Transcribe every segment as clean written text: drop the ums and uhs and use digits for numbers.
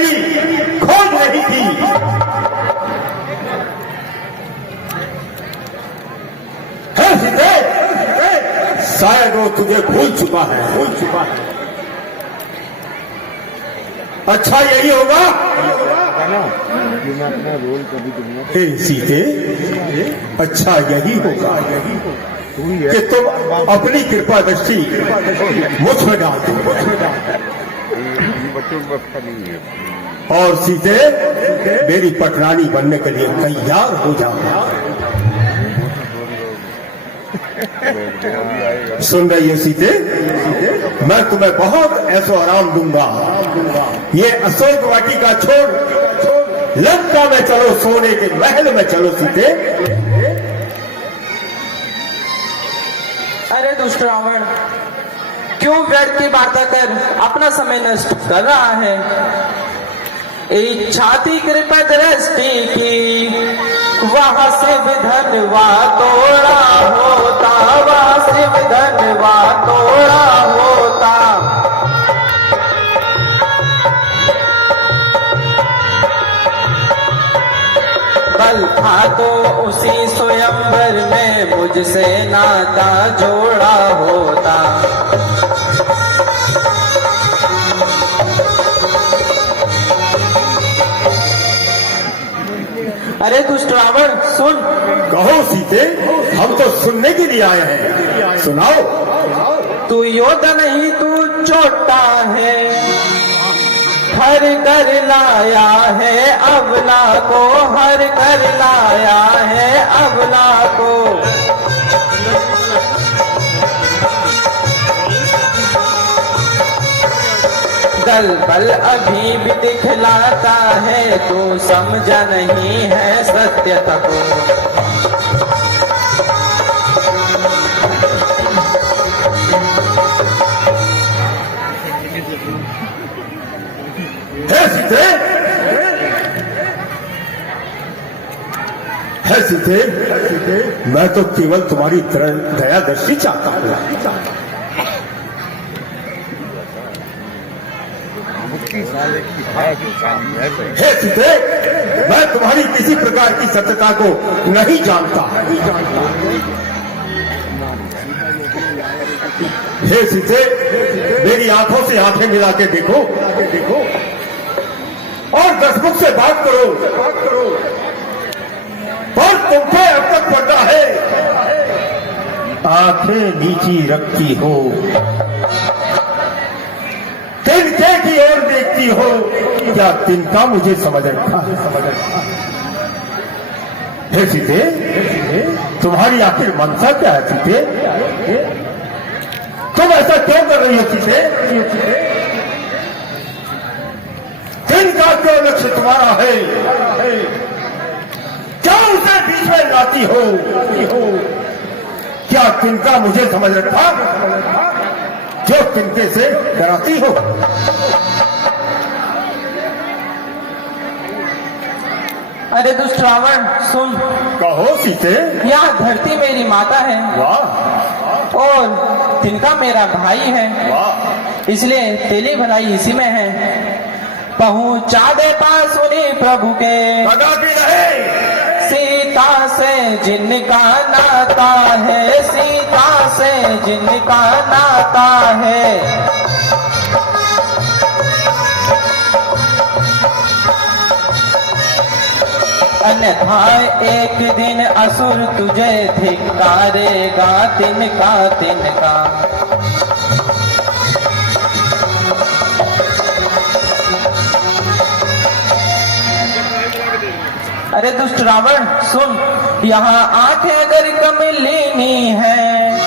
मेरी खोज नहीं थी। है सीते, शायद वो तुझे भूल चुका है। अच्छा यही होगा। हे सीते, अच्छा यही होगा कि तुम अपनी कृपा दृष्टि मुझ में डाल दो। और सीते, मेरी पटरानी बनने के लिए तैयार हो जाओ। सुन रही है सीते, मैं तुम्हें बहुत ऐसो आराम दूंगा। ये अशोक वाटिका छोड़ लंका में चलो, सोने के महल में चलो सीते। अरे दुष्ट रावण, क्यों व्यर्थ की बातें कर अपना समय नष्ट कर रहा है? इच्छा थी कृपा दृष्टि की, वहां शिव धनवा तोड़ा होता, वहां शिव धनवा तोड़ा होता। बल था तो उसी स्वयंवर में मुझसे नाता जोड़ा होता। अरे दुष्ट रावण सुन। कहो सीते, हम तो सुनने के लिए आए हैं, सुनाओ। तू योद्धा नहीं, तू चोटा है, हर कर लाया है अबला को, हर कर लाया है अबला को। दल बल अभी भी दिखलाता है, तू समझा नहीं है सत्यता को। है सीते, मैं तो केवल तुम्हारी दया दृष्टि चाहता हूँ। हे सीते, मैं तुम्हारी किसी प्रकार की सत्यता को नहीं जानता। हे सीते, मेरी आंखों से आंखें मिला के देखो और दसमुख से बात करो। पर तुमसे अब तक पता है, आंखें नीची रखती हो, तिनके की ओर देखती हो। क्या तिनका मुझे समझ रखा है? हे सीते, तुम्हारी आखिर मनसा क्या है सीते? तुम ऐसा क्यों कर रही हो सीते? तिनका क्यों लक्ष्य तुम्हारा है? क्या उसे बीच में लाती हो? क्या तिनका मुझे समझ रखा जो तिनके से डराती हो? अरे दुष्ट रावण सुन। कहो सीते। यह धरती मेरी माता है, वाह, और तिनका मेरा भाई है, वाह, इसलिए तेली भलाई इसी में है। पहुंचा दे पास उन्हीं प्रभु के, कदापि नहीं। सीता से जिनका नाता है, सीता से जिनका नाता है। अन्यथा एक दिन असुर तुझे धिक्कारेगा, तिनका तिनका। अरे दुष्ट रावण सुन। यहाँ आंखें अगर कमलिनी है,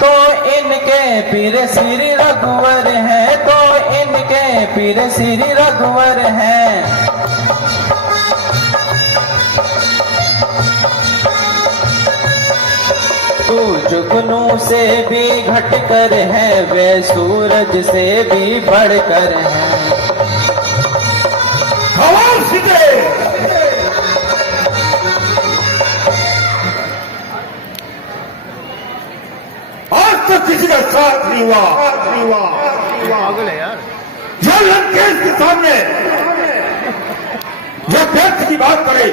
तो इनके पीर श्री रघुवर है, तो इनके पीर श्री रघुवर है। तू जुगनू से भी घटकर है, वे सूरज से भी बढ़कर है। आज तो किसी का साथ नहीं हुआ। पागल है यार। जो लंकेश के सामने यह व्यर्थ की बात करे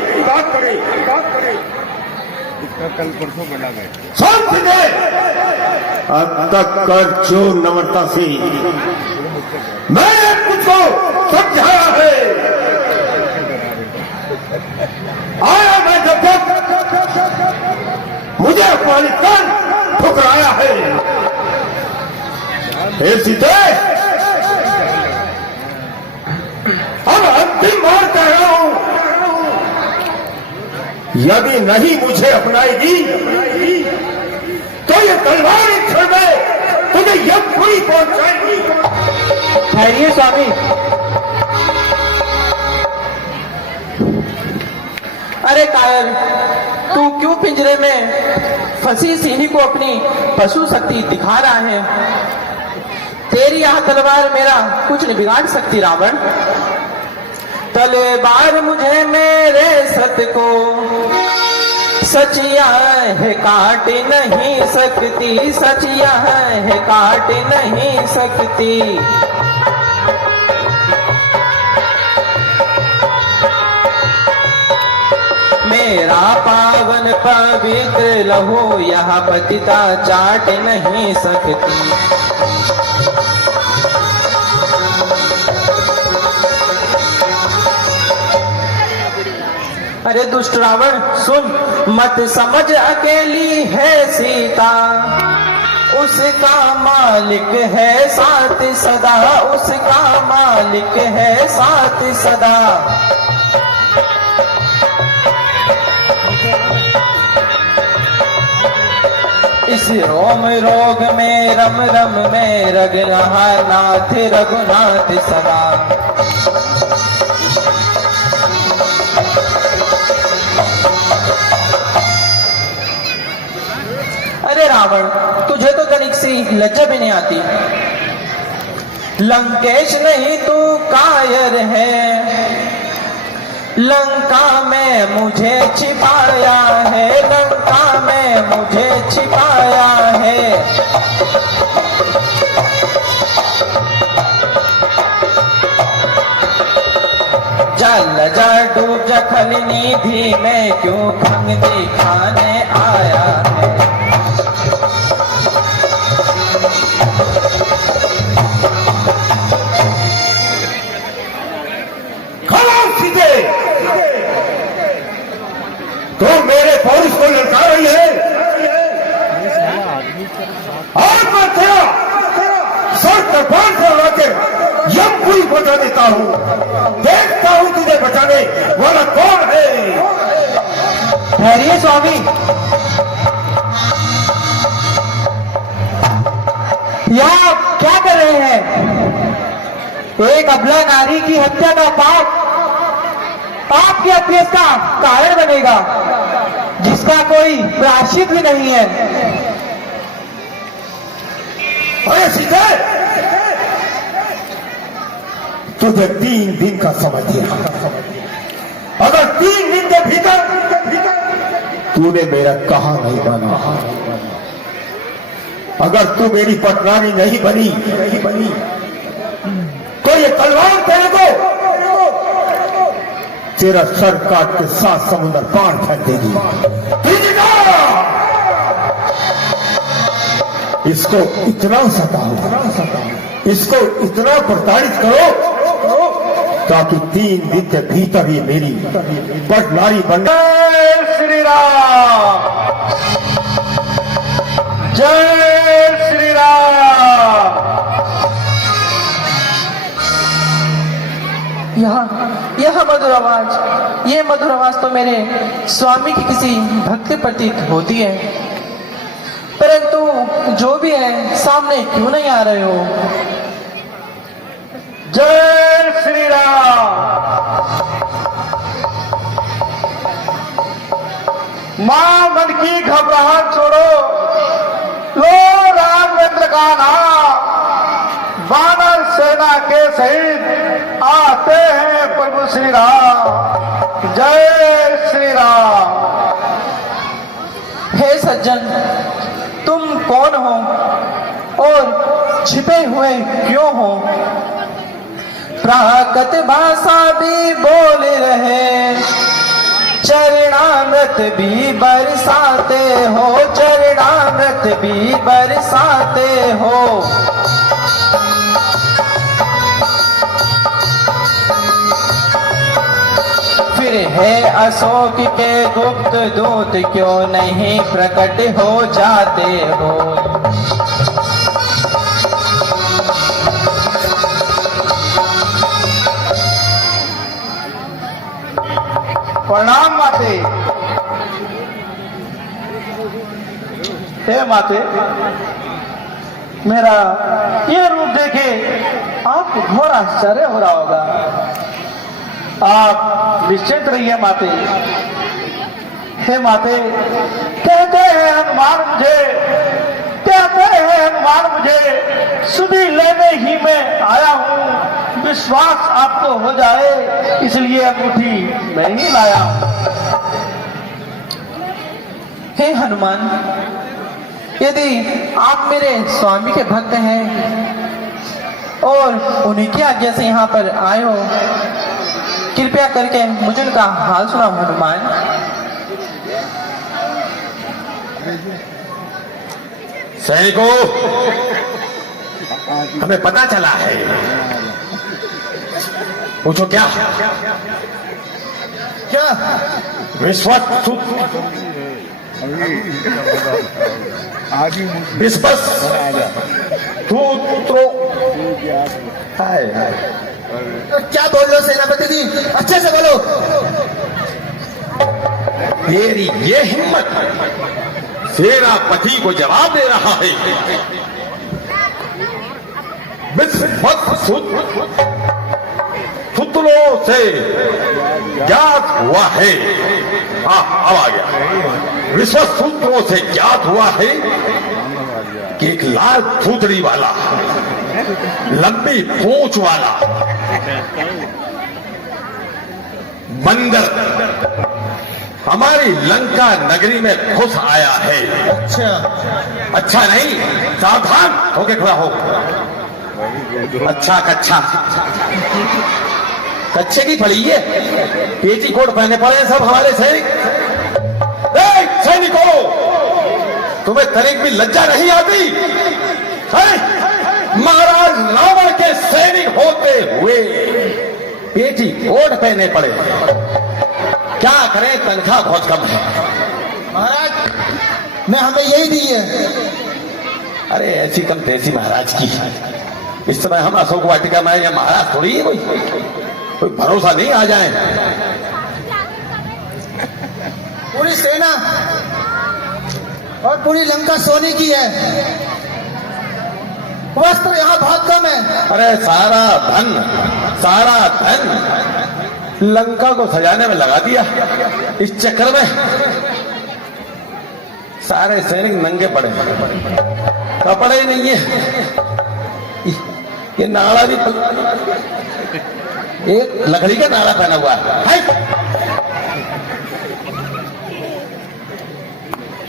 इसका कल परसों बना गए। शांत दे। अब तक कर जो नम्रता से मैंने तुझको समझाया है। आया मैं जब तक मुझे अपमानित कर ठुकराया है। हे सीते, अब अंतिम बार कह रहा हूं, यदि नहीं मुझे अपनाएगी तो ये तलवार एक क्षण में तुझे यमपुरी पहुंचाएगी। ठहरिए स्वामी। अरे कायर, तू क्यों पिंजरे में फंसी सिंही को अपनी पशु शक्ति दिखा रहा है? तेरी यह तलवार मेरा कुछ नहीं बिगाड़ सकती रावण। तलवार मुझे मेरे सत को सचिया है काट नहीं सकती, सचिया है काट नहीं सकती। मेरा पावन पवित्र लहू यह पतिता चाट नहीं सकती। अरे दुष्ट रावण सुन, मत समझ अकेली है सीता, उसका मालिक है साथ सदा, उसका मालिक है साथ सदा। इस रोम रोग में रम रम में रग रहा नाथ रघुनाथ सदा। अरे रावण, तुझे तो तनिक सी लज्जा भी नहीं आती। लंकेश नहीं तू कायर है, लंका में मुझे छिपाया है, लंका में मुझे छिपाया है। जल जा डूब जा खल निधि में क्यों खंग दिखाने आया है। तो मेरे पौरुष को लड़का रही है और मैं तेरा सर कपाल से लाकर यमपुरी बचा देता हूं। देखता हूं तुझे बचाने वाला कौन है। ठहरिए स्वामी। यह आप क्या कर रहे हैं? एक अबला नारी की हत्या का पाप आपके अपराध का कारण बनेगा, जिसका कोई प्रायश्चित भी नहीं है। अरे सीते, तुझे 3 दिन का समय दिया। अगर 3 दिन के भीतर तूने मेरा कहा नहीं बना, अगर तू मेरी पटरानी नहीं बनी तो ये तलवार तेरे को तेरा सर काट के 7 समुद्र पार फेंक देगी। इसको इतना सताओ, इसको इतना प्रताड़ित करो ताकि 3 दिन के भीतर ही मेरी पटनारी बन। जय श्री राम, जय श्री राम। यह मधुर आवाज, ये मधुर आवाज तो मेरे स्वामी की किसी भक्त प्रतीक होती है, परंतु जो भी है सामने क्यों नहीं आ रहे हो? जय श्री राम। मां मन की घबराहट छोड़ो, लो राघवेंद्र का नाम। वानर सेना के सहित आते हैं प्रभु श्री राम। जय श्री राम। हे सज्जन, तुम कौन हो और छिपे हुए क्यों हो? प्राकृत भाषा भी बोल रहे, चरणामृत भी बरसाते हो, चरणामृत भी बरसाते हो। फिर है अशोक के गुप्त दूत क्यों नहीं प्रकट हो जाते हो। प्रणाम माते। हे माते, मेरा ये रूप देखे आपको घोर आश्चर्य हो रहा होगा। आप निश्चिंत रहिए माते। हे माते, कहते हैं हनुमान मुझे सुधी लेने ही मैं आया हूँ। विश्वास आपको हो जाए इसलिए अंगूठी मैं ही लाया हूँ। हे हनुमान, यदि आप मेरे स्वामी के भक्त हैं और उन्हीं की आज्ञा से यहाँ पर आए हो, कृपया करके मुझे उनका हाल सुनाओ हनुमान। सैनिकों, हमें पता चला है। पूछो क्या? क्या? विश्वसूत्रों क्या बोल रहे हो सेनापति जी? अच्छे से बोलो। तेरी ये हिम्मत सेनापति को जवाब दे रहा है। सूत्रों से ज्ञात हुआ है। अब आ गया। विश्व सूत्रों से ज्ञात हुआ है कि एक लाल फूदड़ी वाला, लंबी पूंछ वाला बंदर हमारी लंका नगरी में घुस आया है। अच्छा नहीं, सावधान होके खड़ा हो। अच्छा कच्छा कच्छे की फड़ी है, पेटी कोट पहने पड़े सब हमारे सैनिक। सैनिकों, तुम्हें तनिक भी लज्जा नहीं आती? महाराज रावण के सैनिक होते हुए पेटी कोट पहने पड़े। क्या करें, तनख्वाह बहुत कम है। महाराज ने हमें यही दी है। अरे ऐसी कम तेजी महाराज की। इस समय हम अशोक वाटिका में या महाराज थोड़ी है, कोई भरोसा नहीं आ जाए। पूरी सेना और पूरी लंका सोने की है। वस्त्र यहाँ बहुत कम है। अरे सारा धन लंका को सजाने में लगा दिया। इस चक्कर में सारे सैनिक नंगे पड़े, कपड़े ही नहीं है। ये नाड़ा भी एक लकड़ी का नाड़ा पहना हुआ है।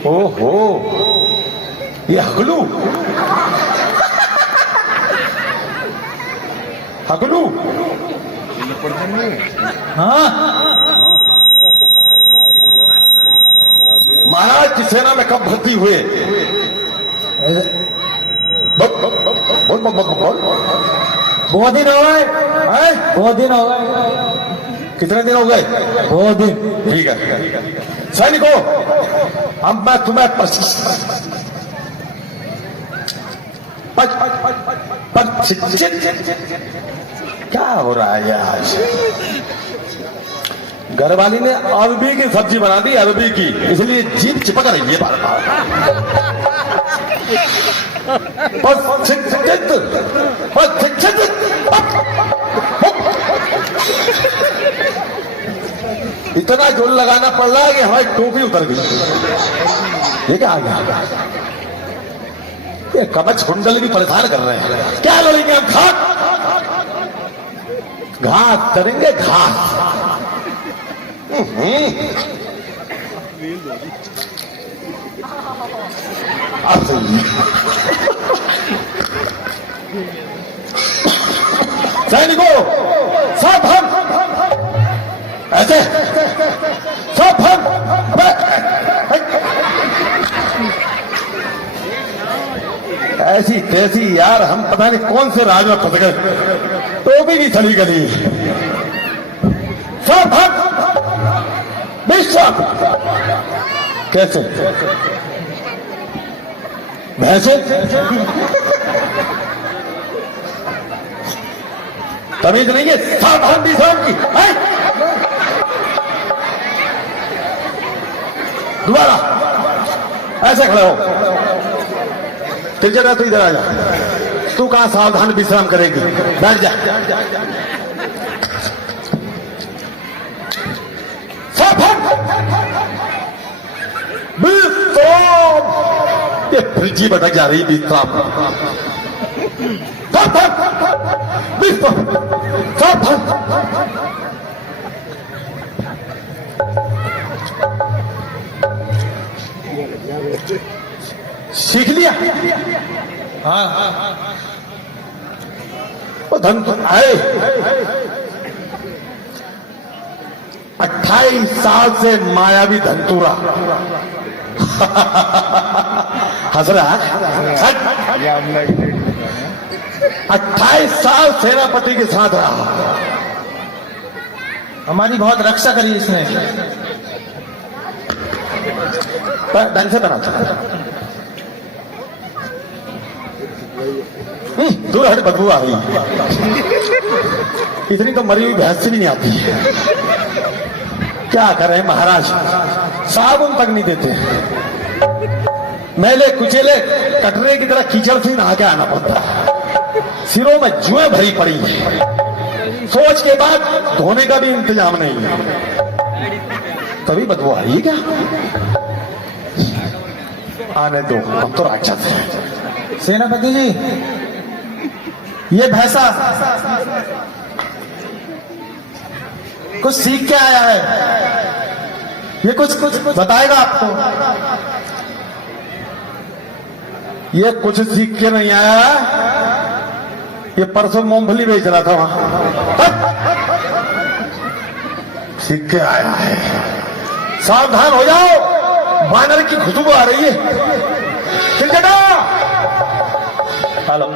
ओहो, ये हगलू हाँ, महाराज की सेना में कब भर्ती हुए? बोल बहुत दिन हो गए। बहुत दिन हो गए। कितने दिन हो गए? बहुत दिन। ठीक है सैनिकों, अब मैं तुम्हें क्या हो रहा है आज? घरवाली ने अरबी की सब्जी बना दी, अरबी की, इसलिए जीभ चिपक रही है बार इतना जोर लगाना पड़ रहा है कि हमारी टोपी उतर गई। ये क्या आ गया? ये कवच कुंडल भी परेशान कर रहे हैं। क्या लड़ेंगे हम? घास करेंगे, घास। अब सही सैनिकों सावधान, ऐसे सावधान। ऐसी कैसी यार, हम पता नहीं कौन से राज में फंस गए, टोपी की चली गली। सावधान, विश्राम। कैसे भैंसे, तमीज नहीं है, सावधान विश्राम की। दोबारा ऐसे खड़े हो, जरा तू इधर आ जा। तू कहां सावधान विश्राम करेगी, बैठ जा। सावधान विश्राम, ये फ्रिजी भटक जा रही। विश्राम सावधान विश्राम सावधान। सीख लिया? हाँ, वो धन आए 28 साल से मायावी धनतूरा। हंस रहा? 28 साल सेनापति के साथ रहा, हमारी बहुत रक्षा करी इसने। ढंग से बना था। दूर हट, बदबू आ रही। इतनी तो मरी हुई भैंस भी नहीं आती है। क्या करें महाराज, साबुन तक नहीं देते। मैले कुचेले कटरे की तरह कीचड़ से नहा के आना पड़ता है। सिरों में जुएं भरी पड़ी है, सोच के बाद धोने का भी इंतजाम नहीं है, तभी बदबू आ रही है। क्या आने दो, हम तो राक्षस हैं। सेनापति जी, ये भैंसा कुछ सीख के आया है, ये कुछ बताएगा आपको। ये कुछ सीख के नहीं आया, ये परसों मूंगफली बेच रहा था वहां, सीख के आया है। सावधान हो जाओ, बानर की खुशबू आ रही है। चिलचटा, हेलो,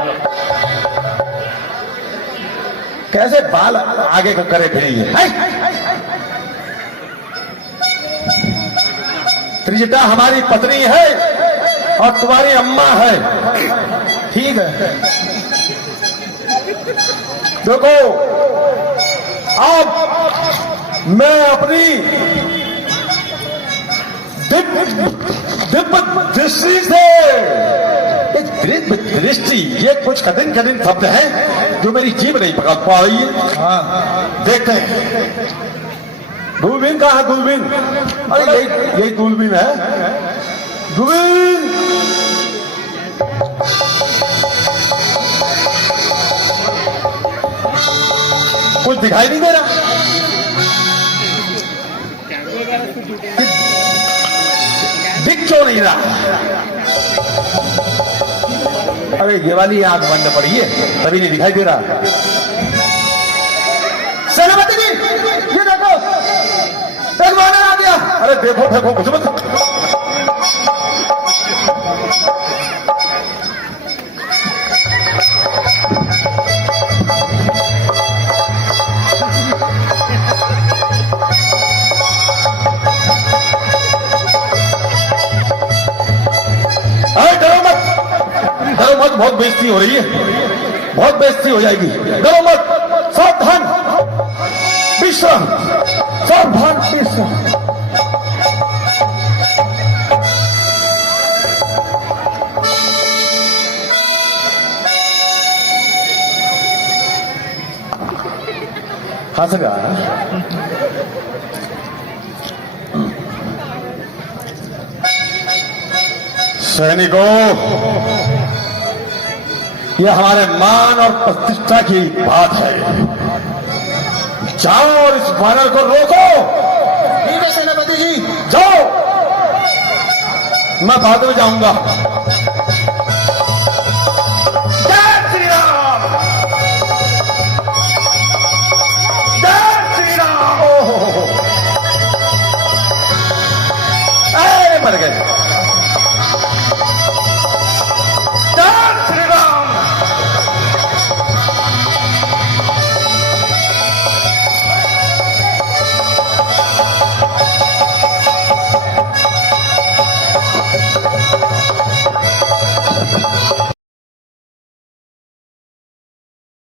कैसे बाल आगे का करे फिरी है। त्रिजटा हमारी पत्नी है और तुम्हारी अम्मा है, ठीक है? देखो, अब मैं अपनी दिव्य दृष्टि से, दिव्य दृष्टि, ये कुछ कठिन शब्द हैं जो मेरी जीभ नहीं पकड़ पा रही है। देखते हैं, दूरबीन कहाँ है? दूरबीन, अरे यही दूरबीन है। दूरबीन, कुछ दिखाई नहीं दे रहा। दिख क्यों नहीं रहा? अरे ये वाली आंख बंद पड़ी है, तभी नहीं दिखाई दे रहा। सेनापति जी, ये देखो, एक वानर आ गया। अरे देखो देखो, कुछ मत। बहुत बेइज्जती हो रही है, बहुत बेइज्जती हो जाएगी। डरो मत, सावधान विश्राम, सावधान विश्राम। हंसगा सैनिकों, यह हमारे मान और प्रतिष्ठा की बात है। जाओ और इस वानर को रोको। ठीक है सेनापति जी, जाओ, मैं बाद में जाऊंगा।